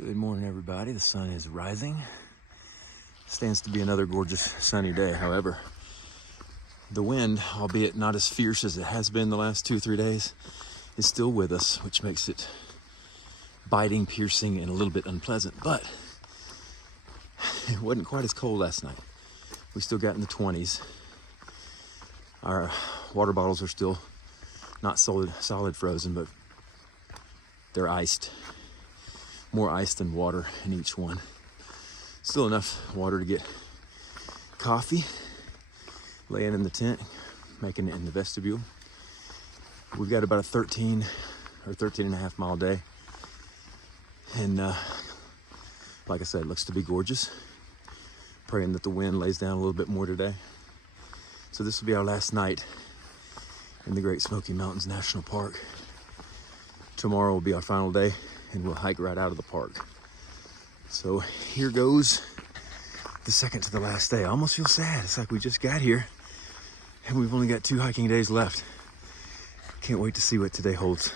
Good morning, everybody. The sun is rising. Stands to be another gorgeous sunny day. However, the wind, albeit not as fierce as it has been the last 2-3 days, is still with us, which makes it biting, piercing, and a little bit unpleasant. But it wasn't quite as cold last night. We still got in the 20s. Our water bottles are still not solid frozen, but they're iced. More ice than water in each one. Still enough water to get coffee, laying in the tent, making it in the vestibule. We've got about a 13 or 13 and a half mile day. And like I said, it looks to be gorgeous. Praying that the wind lays down a little bit more today. So this will be our last night in the Great Smoky Mountains National Park. Tomorrow will be our final day, and we'll hike right out of the park. So here goes the second to the last day. I almost feel sad. It's like we just got here and we've only got 2 hiking days left. Can't wait to see what today holds.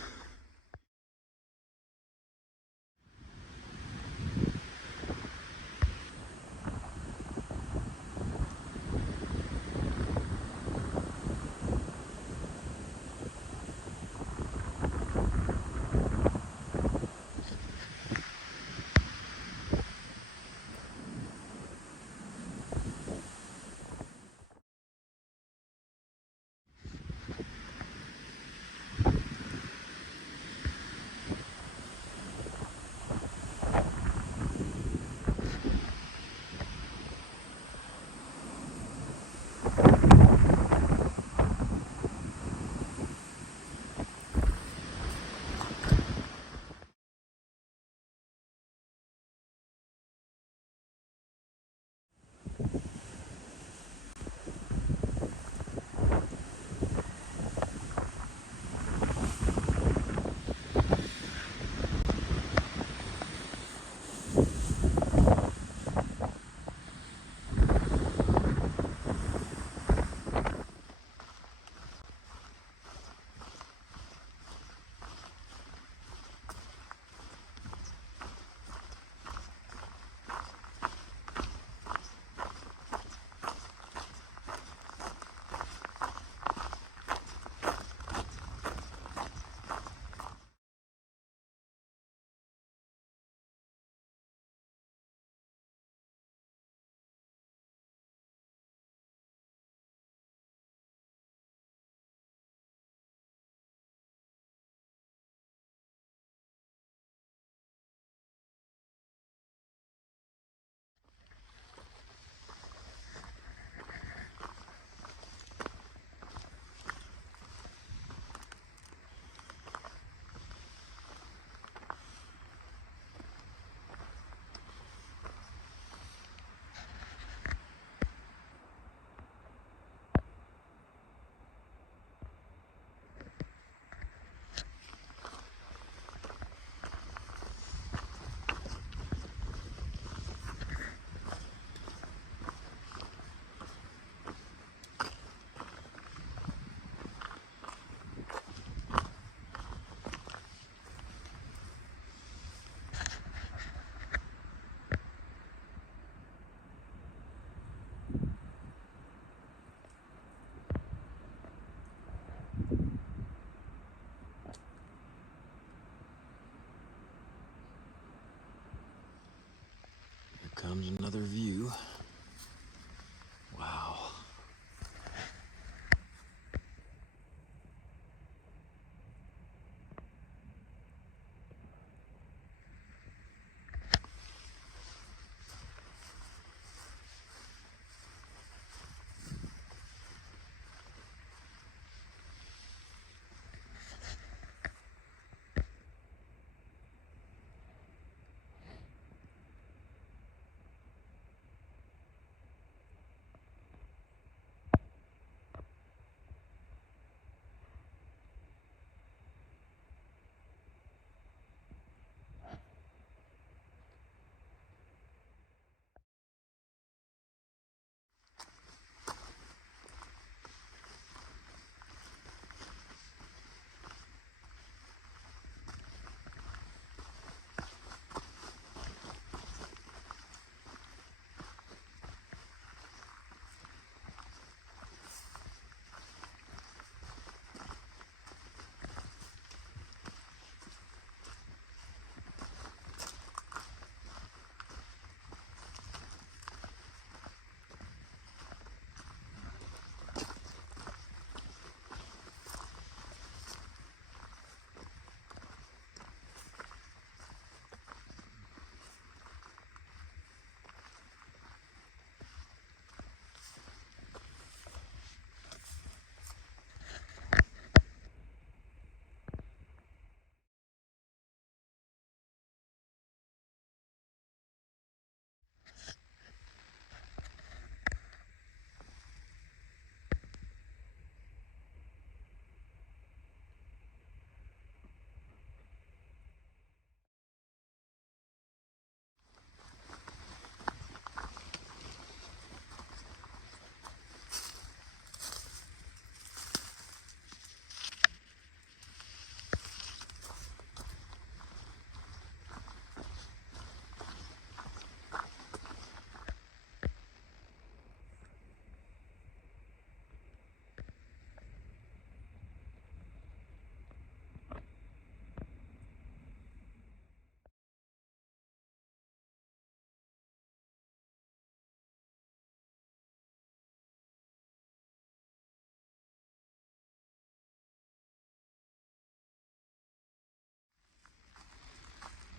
Here comes another view. Wow.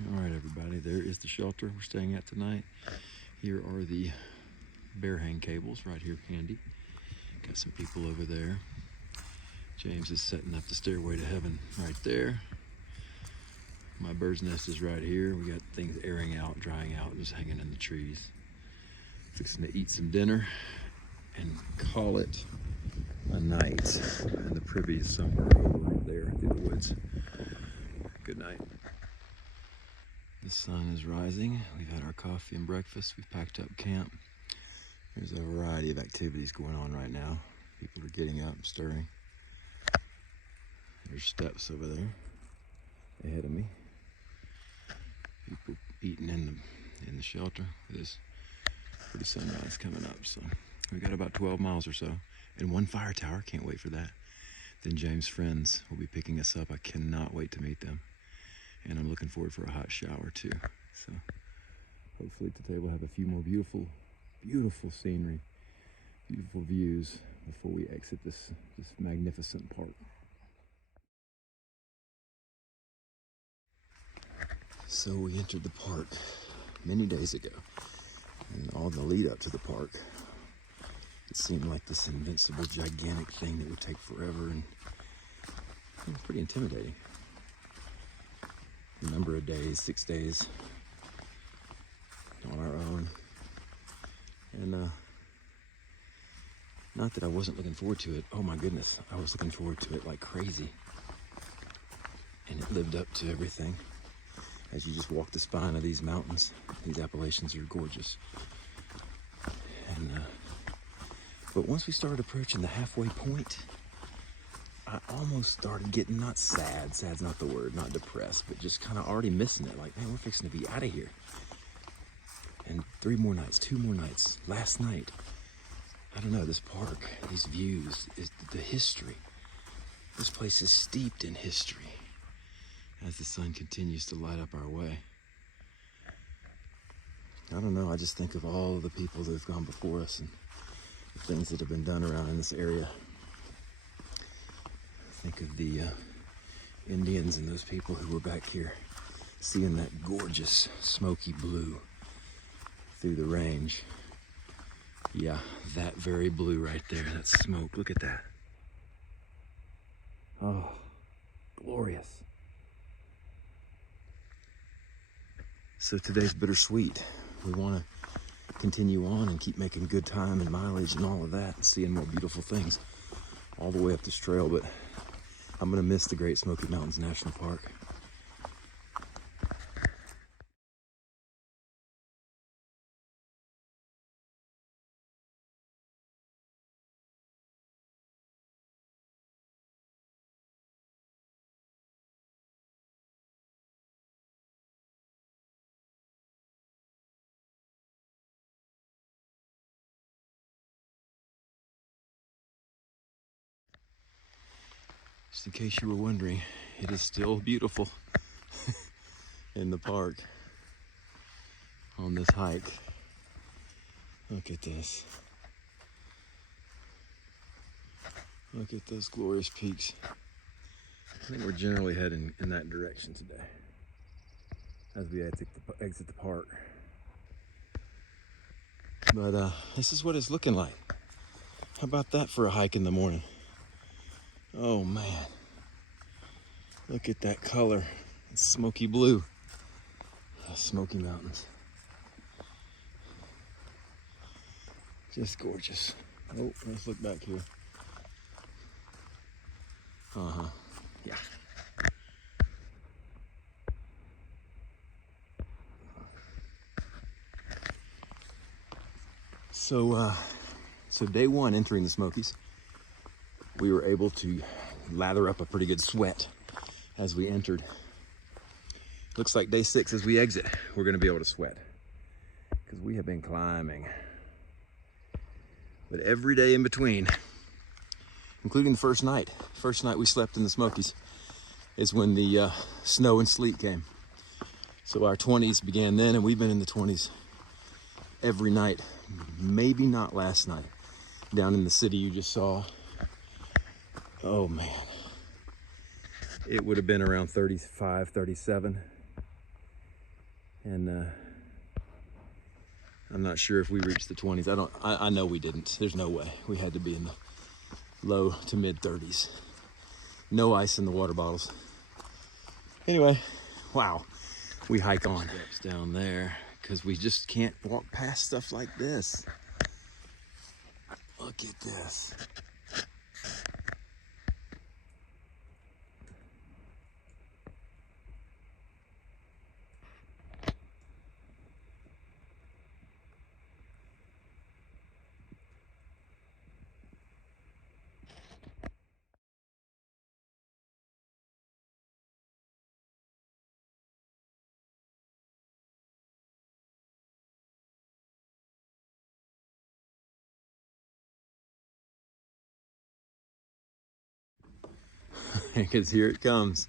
All right, everybody, there is the shelter we're staying at tonight. Here are the bear hang cables right here handy. Got some people over there. James is setting up the stairway to heaven right there. My bird's nest is right here. We got things airing out, drying out, just hanging in the trees. Fixing to eat some dinner and call it a night. And the privy is somewhere over there through the woods. Good night. The sun is rising. We've had our coffee and breakfast. We've packed up camp. There's a variety of activities going on right now. People are getting up, stirring. There's steps over there ahead of me. People eating in the shelter. There's pretty sunrise coming up, so we got about 12 miles or so, and one fire tower. Can't wait for that. Then James' friends will be picking us up. I cannot wait to meet them, and I'm looking forward for a hot shower too. So hopefully today we'll have a few more beautiful scenery, beautiful views before we exit this magnificent park. So we entered the park many days ago, and all the lead up to the park, it seemed like this invincible, gigantic thing that would take forever, and it was pretty intimidating. A number of days, 6 days on our own, and not that I wasn't looking forward to it. Oh my goodness, I was looking forward to it like crazy, and it lived up to everything. As you just walk the spine of these mountains, these Appalachians are gorgeous. And but once we started approaching the halfway point, I almost started getting not sad, sad's not the word, not depressed, but just kind of already missing it. Like, man, we're fixing to be out of here. And 3 more nights, 2 more nights, last night. I don't know, this park, these views, is the history. This place is steeped in history. As the sun continues to light up our way. I don't know, I just think of all the people that have gone before us and the things that have been done around in this area. Think of the Indians and those people who were back here seeing that gorgeous smoky blue through the range. Yeah, that very blue right there, that smoke, look at that. Oh, glorious. So today's bittersweet. We want to continue on and keep making good time and mileage and all of that, and seeing more beautiful things all the way up this trail, but I'm going to miss the Great Smoky Mountains National Park. Just in case you were wondering, it is still beautiful in the park on this hike. Look at this. Look at those glorious peaks. I think we're generally heading in that direction today as we exit the park. But this is what it's looking like. How about that for a hike in the morning? Oh man, look at that color. It's smoky blue. Smoky Mountains. Just gorgeous. Oh, let's look back here. Yeah. So day one entering the Smokies, we were able to lather up a pretty good sweat as we entered. Looks like day 6 as we exit, we're gonna be able to sweat because we have been climbing. But every day in between, including the first night we slept in the Smokies, is when the snow and sleet came. So our 20s began then, and we've been in the 20s every night. Maybe not last night. Down in the city you just saw, oh man, it would have been around 35, 37. And I'm not sure if we reached the 20s. I know we didn't. There's no way. We had to be in the low to mid 30s. No ice in the water bottles. Anyway, wow. We hike on. Steps down there because we just can't walk past stuff like this. Look at this. Because here it comes.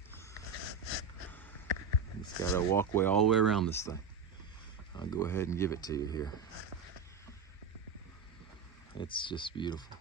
It's got a walkway all the way around this thing. I'll go ahead and give it to you here. It's just beautiful.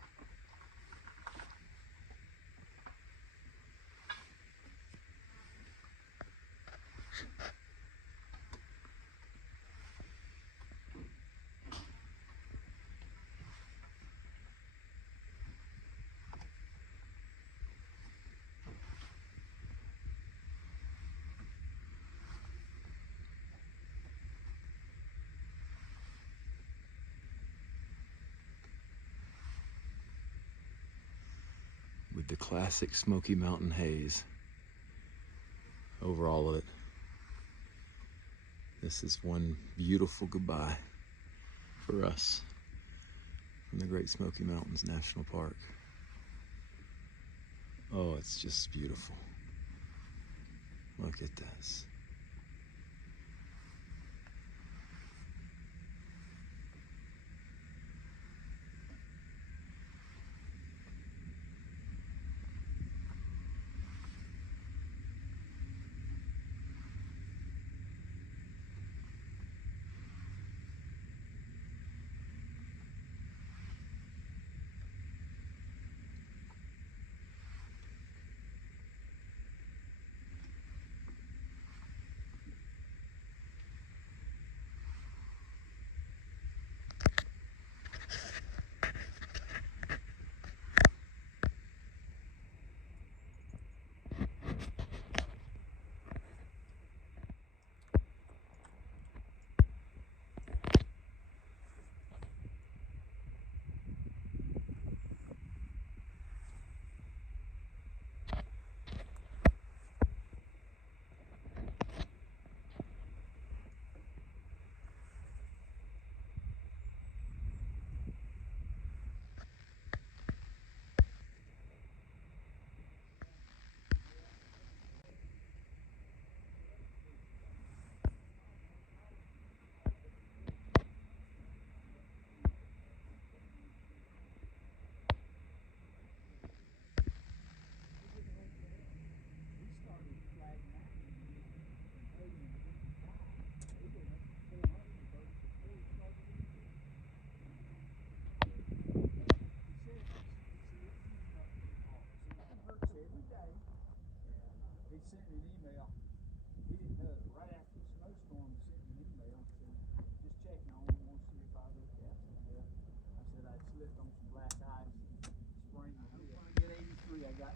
With the classic Smoky Mountain haze over all of it. This is one beautiful goodbye for us from the Great Smoky Mountains National Park. Oh, it's just beautiful. Look at this.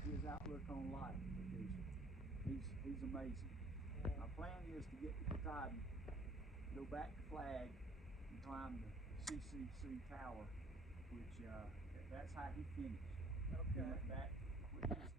His outlook on life because he's amazing. My plan is to get to Katahdin, go back to Flag, and climb the CCC Tower, which that's how he finished. Okay. He went back with his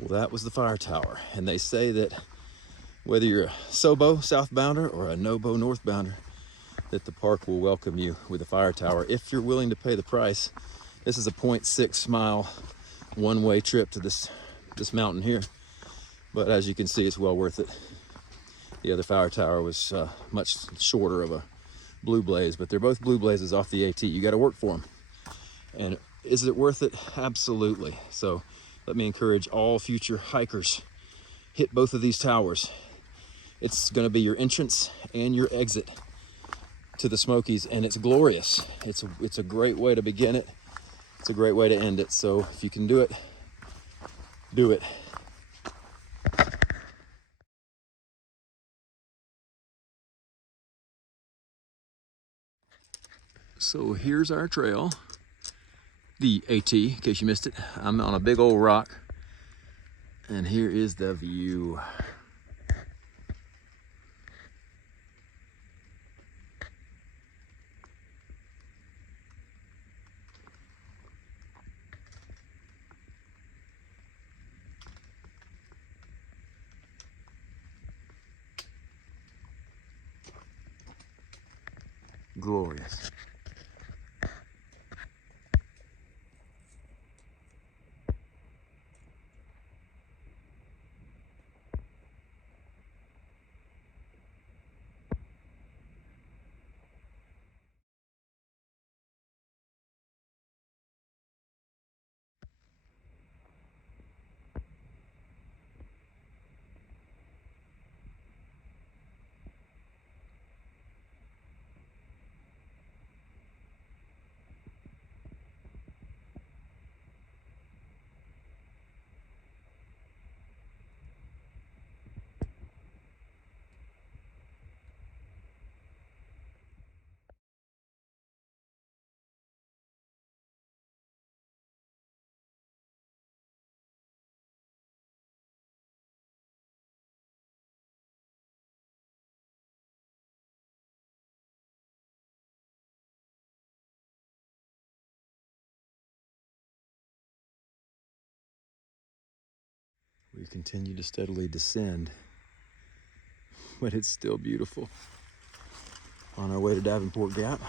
Well, that was the fire tower, and they say that whether you're a SOBO southbounder or a NOBO northbounder, that the park will welcome you with a fire tower if you're willing to pay the price. This is a 0.6 mile one-way trip to this mountain here, but as you can see, it's well worth it. The other fire tower was much shorter of blue blaze, but they're both blue blazes off the AT. You got to work for them. And is it worth it? Absolutely. So let me encourage all future hikers, hit both of these towers. It's going to be your entrance and your exit to the Smokies, and it's glorious. It's a great way to begin it. It's a great way to end it. So if you can do it, do it. So here's our trail, the AT, in case you missed it. I'm on a big old rock, and here is the view. Glorious. We continue to steadily descend, but it's still beautiful. On our way to Davenport Gap,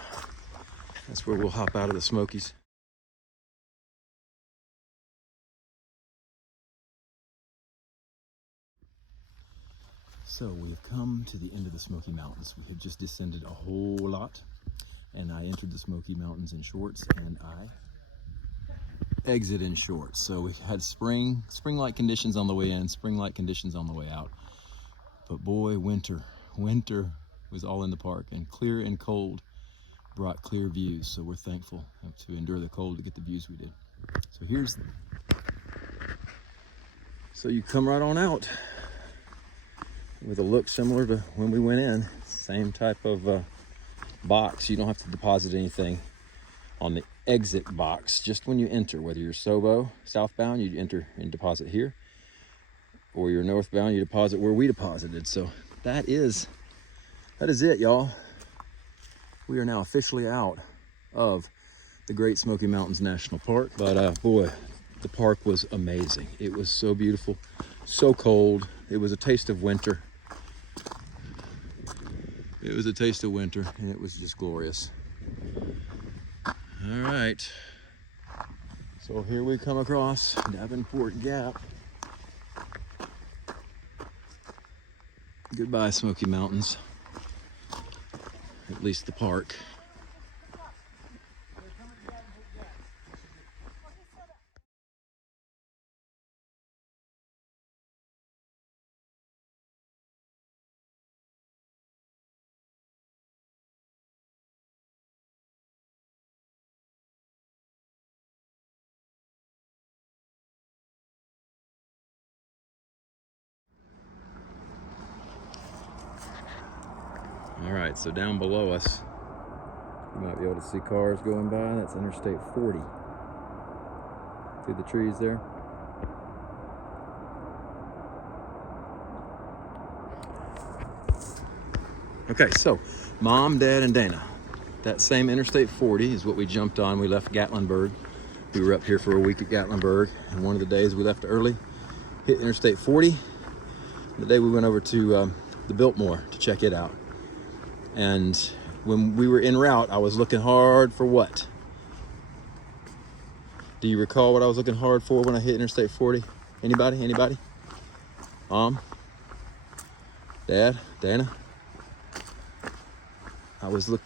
that's where we'll hop out of the Smokies. So we've come to the end of the Smoky Mountains. We had just descended a whole lot, and I entered the Smoky Mountains in shorts, and I exit in shorts. So we had spring-like conditions on the way in, spring-like conditions on the way out. But boy, winter was all in the park, and clear and cold brought clear views. So we're thankful to endure the cold to get the views we did. So you come right on out with a look similar to when we went in. Same type of box. You don't have to deposit anything on the exit box. Just when you enter, whether you're southbound, you enter and deposit here, or you're northbound, you deposit where we deposited. So that is it, y'all. We are now officially out of the Great Smoky Mountains National Park. But boy, the park was amazing. It was so beautiful, so cold. It was a taste of winter. It was a taste of winter, and it was just glorious. All right. So here we come across Davenport Gap. Goodbye, Smoky Mountains. At least the park. All right, so down below us, you might be able to see cars going by. That's Interstate 40. See the trees there? Okay, so Mom, Dad, and Dana. That same Interstate 40 is what we jumped on. We left Gatlinburg. We were up here for a week at Gatlinburg, and one of the days we left early, hit Interstate 40. The day we went over to the Biltmore to check it out. And when we were en route, I was looking hard for what? Do you recall what I was looking hard for when I hit Interstate 40? Anybody? Mom? Dad? Dana?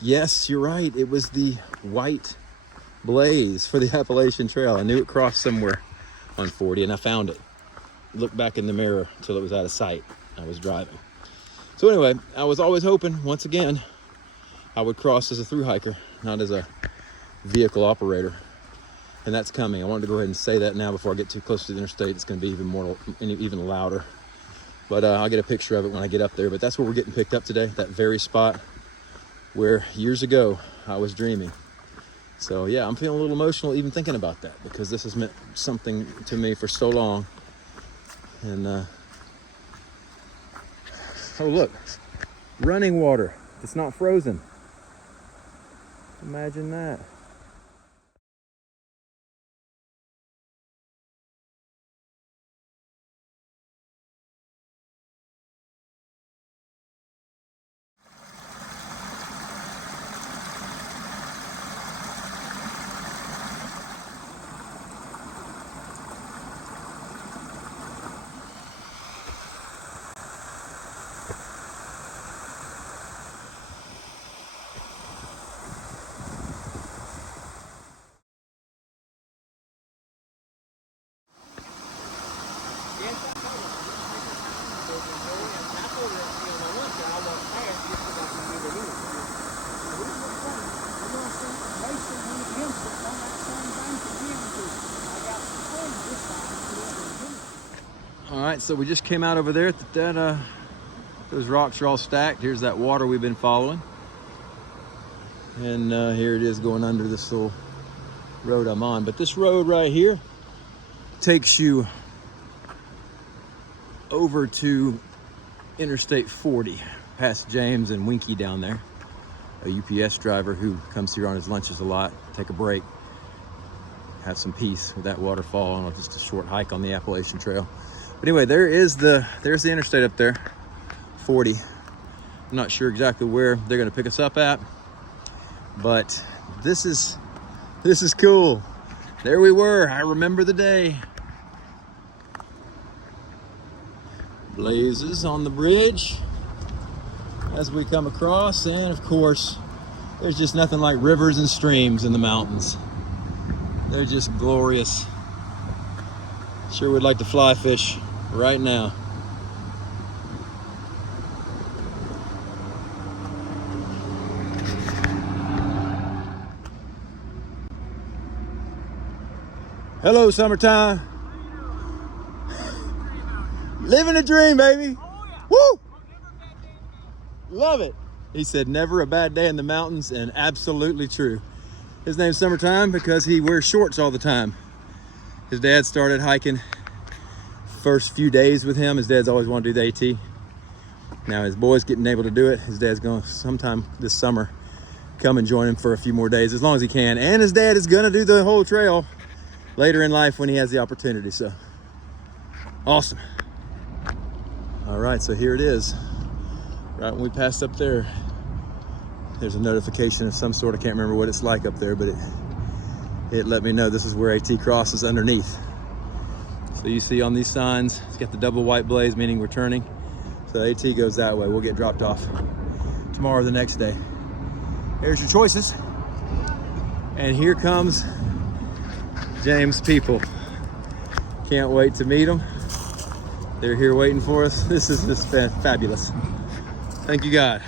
Yes, you're right. It was the white blaze for the Appalachian Trail. I knew it crossed somewhere on 40 and I found it. Looked back in the mirror until it was out of sight. I was driving. So anyway, I was always hoping, once again, I would cross as a thru hiker, not as a vehicle operator. And that's coming. I wanted to go ahead and say that now before I get too close to the interstate. It's going to be even louder. But I'll get a picture of it when I get up there. But that's where we're getting picked up today, that very spot where years ago I was dreaming. So yeah, I'm feeling a little emotional even thinking about that, because this has meant something to me for so long. And oh look, running water. It's not frozen. Imagine that. All right, so we just came out over there. Those rocks are all stacked. Here's that water we've been following. And here it is going under this little road I'm on. But this road right here takes you over to Interstate 40, past James and Winky down there, a UPS driver who comes here on his lunches a lot, take a break, have some peace with that waterfall, and just a short hike on the Appalachian Trail. But anyway, there's the interstate up there, 40. I'm not sure exactly where they're gonna pick us up at, but this is cool. There we were, I remember the day. Blazes on the bridge as we come across, and of course, there's just nothing like rivers and streams in the mountains. They're just glorious. Sure would like to fly fish right now. Hello, summertime. Living a dream, baby. Oh, yeah. Woo! Love it. He said, never a bad day in the mountains, and absolutely true. His name's Summertime because he wears shorts all the time. His dad started hiking first few days with him. His dad's always wanted to do the AT. Now his boy's getting able to do it. His dad's going sometime this summer come and join him for a few more days, as long as he can. And his dad is gonna do the whole trail later in life when he has the opportunity. So awesome. All right, so here it is. Right when we passed up there, there's a notification of some sort. I can't remember what it's like up there, but it let me know this is where AT crosses underneath. So you see on these signs, it's got the double white blaze, meaning we're turning. So AT goes that way. We'll get dropped off tomorrow or the next day. Here's your choices. And here comes James' people. Can't wait to meet them. They're here waiting for us. This is just fabulous. Thank you, God.